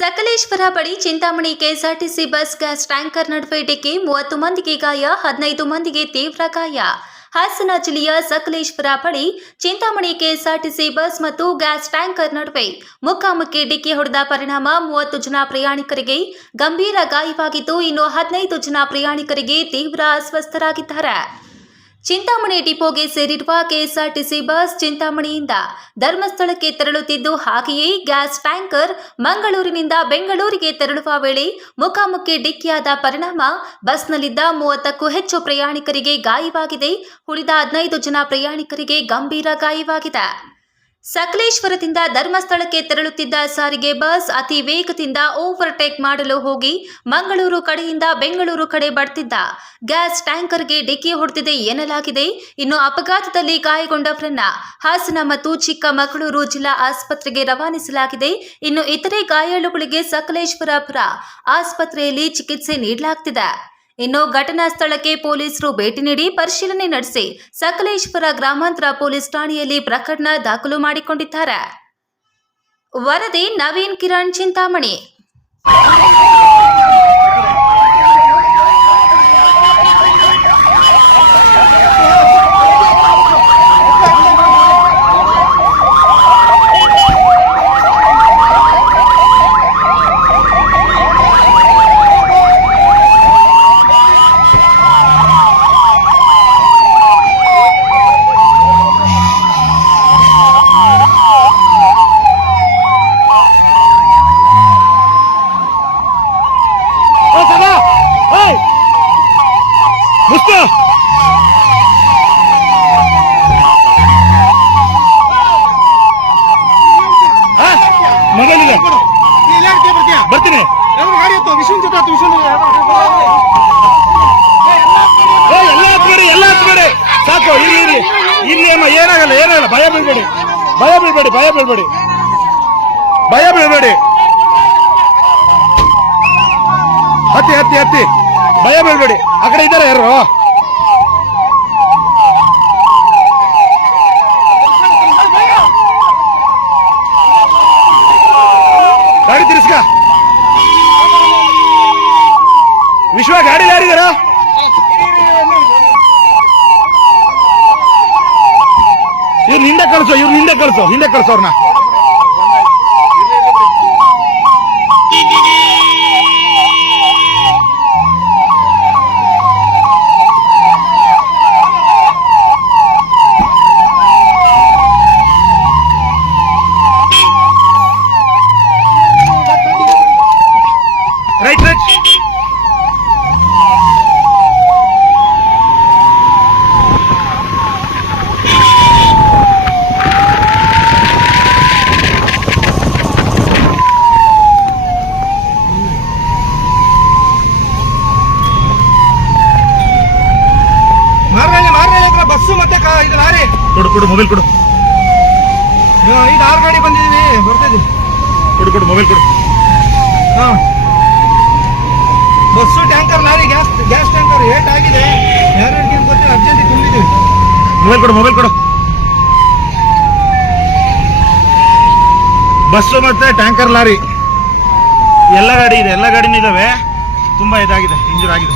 ಸಕಲೇಶ್ವರ ಬಳಿ Chintamani KSRTC bus gas tanker ನಡುವೆ ಡಿಕ್ಕಿ ಮೂವತ್ತು ಮಂದಿಗೆ ಗಾಯ, ಹದಿನೈದು ಮಂದಿಗೆ ತೀವ್ರ ಗಾಯ. ಹಾಸನ ಜಿಲ್ಲೆಯ ಸಕಲೇಶ್ವರ ಬಳಿ ಚಿಂತಾಮಣಿ ಕೆಎಸ್ಆರ್ಟಿಸಿ ಬಸ್ ಮತ್ತು ಗ್ಯಾಸ್ ಟ್ಯಾಂಕರ್ ನಡುವೆ ಮುಖಾಮುಖಿ ಡಿಕ್ಕಿ ಹೊಡೆದ ಪರಿಣಾಮ ಮೂವತ್ತು ಜನ ಪ್ರಯಾಣಿಕರಿಗೆ ಗಂಭೀರ ಗಾಯವಾಗಿದ್ದು, ಇನ್ನು ಹದಿನೈದು ಜನ ಪ್ರಯಾಣಿಕರಿಗೆ ತೀವ್ರ ಅಸ್ವಸ್ಥರಾಗಿದ್ದಾರೆ. ಚಿಂತಾಮಣಿ ಡಿಪೋಗೆ ಸೇರಿರುವ ಕೆಎಸ್ಆರ್ಟಿಸಿ ಬಸ್ ಚಿಂತಾಮಣಿಯಿಂದ ಧರ್ಮಸ್ಥಳಕ್ಕೆ ತೆರಳುತ್ತಿದ್ದು, ಹಾಗೆಯೇ ಗ್ಯಾಸ್ ಟ್ಯಾಂಕರ್ ಮಂಗಳೂರಿನಿಂದ ಬೆಂಗಳೂರಿಗೆ ತೆರಳುವ ವೇಳೆ ಮುಖಾಮುಖಿ ಡಿಕ್ಕಿಯಾದ ಪರಿಣಾಮ, ಬಸ್ನಲ್ಲಿದ್ದ ಮೂವತ್ತಕ್ಕೂ ಹೆಚ್ಚು ಪ್ರಯಾಣಿಕರಿಗೆ ಗಾಯವಾಗಿದೆ. ಉಳಿದ ಹದಿನೈದು ಜನ ಪ್ರಯಾಣಿಕರಿಗೆ ಗಂಭೀರ ಗಾಯವಾಗಿದೆ. ಸಕಲೇಶ್ವರದಿಂದ ಧರ್ಮಸ್ಥಳಕ್ಕೆ ತೆರಳುತ್ತಿದ್ದ ಸಾರಿಗೆ ಬಸ್ ಅತಿ ವೇಗದಿಂದ ಓವರ್ಟೇಕ್ ಮಾಡಲು ಹೋಗಿ ಮಂಗಳೂರು ಕಡೆಯಿಂದ ಬೆಂಗಳೂರು ಕಡೆ ಬರ್ತಿದ್ದ ಗ್ಯಾಸ್ ಟ್ಯಾಂಕರ್ಗೆ ಡಿಕ್ಕಿ ಹೊಡೆದಿದೆ ಎನ್ನಲಾಗಿದೆ. ಇನ್ನು ಅಪಘಾತದಲ್ಲಿ ಗಾಯಗೊಂಡವರನ್ನ ಹಾಸನ ಮತ್ತು ಚಿಕ್ಕಮಗಳೂರು ಜಿಲ್ಲಾ ಆಸ್ಪತ್ರೆಗೆ ರವಾನಿಸಲಾಗಿದೆ. ಇನ್ನು ಇತರೆ ಗಾಯಾಳುಗಳಿಗೆ ಸಕಲೇಶ್ವರಪುರ ಆಸ್ಪತ್ರೆಯಲ್ಲಿ ಚಿಕಿತ್ಸೆ ನೀಡಲಾಗ್ತಿದೆ. ಇನ್ನು ಘಟನಾ ಸ್ಥಳಕ್ಕೆ ಪೊಲೀಸರು ಭೇಟಿ ನೀಡಿ ಪರಿಶೀಲನೆ ನಡೆಸಿ ಸಕಲೇಶ್ವರ ಗ್ರಾಮಾಂತರ ಪೊಲೀಸ್ ಠಾಣೆಯಲ್ಲಿ ಪ್ರಕರಣ ದಾಖಲು ಮಾಡಿಕೊಂಡಿದ್ದಾರೆ. ವರದಿ ನವೀನ್ ಕಿರಣ್ ಚಿಂತಾಮಣಿ. ಹತ್ಬೇಡಿ ಎಲ್ಲ ಹತ್ಬೇಡಿ ಸಾಕು ಇಲ್ಲಿ ಇರಿ. ಇಲ್ಲಿ ಅಮ್ಮ, ಏನಾಗಲ್ಲ ಏನಾಗಲ್ಲ. ಭಯ ಬೀಳ್ಬೇಡಿ. ಭಯ ಬೀಳ್ಬೇಡಿ ಭಯ ಬೀಳ್ಬೇಡಿ. ಭಯ ಬೀಳ್ಬೇಡಿ. ಹತ್ತಿ ಹತ್ತಿ ಹತ್ತಿ. ಭಯ ಬೀಳ್ಬೇಡಿ. ಆ ಕಡೆ ಇದ್ದಾರೆ ಯಾರು? ಗಾಡಿ ತಿರ್ಸ್ಕ. ವಿಶ್ವ ಗಾಡಿ ಯಾರಿದಾರ ಇವ್ರು ಹಿಂದೆ ಕಳ್ಸೋ ಇವ್ರು ಹಿಂದೆ ಕಳ್ಸೋ ಹಿಂದೆ ಕಳ್ಸೋ ಅವ್ರನ್ನ ರೈಟ್ ಕೊಡು ಕೊಡು ಮೊಬೈಲ್ ಕೊಡು. ಈಗ ಐದು ಆರು ಗಾಡಿ ಬಂದಿದ್ದೀವಿ ಬರ್ತಾ ಇದೀವಿ ಕೊಡು ಕೊಡು ಮೊಬೈಲ್ ಕೊಡು. ಹಾ. Bus tanker lorry gas gas tanker eight ಆಗಿದೆ. ಅಂತ ಗೊತ್ತಿಲ್ಲ ಅರ್ಜೆಂಟ್ ತುಂಬಿದ್ದೀವಿ. ಮೊಬೈಲ್ ಕೊಡು ಮೊಬೈಲ್ ಕೊಡು. ಬಸ್ಸು ಮತ್ತೆ ಟ್ಯಾಂಕರ್ ಲಾರಿ. ಎಲ್ಲ ಗಾಡಿ ಇದೆ ಎಲ್ಲ ಗಾಡಿನೂ ಇದಾವೆ. ತುಂಬಾ ಇದಾಗಿದೆ ಇಂಜೂರ್ ಆಗಿದೆ.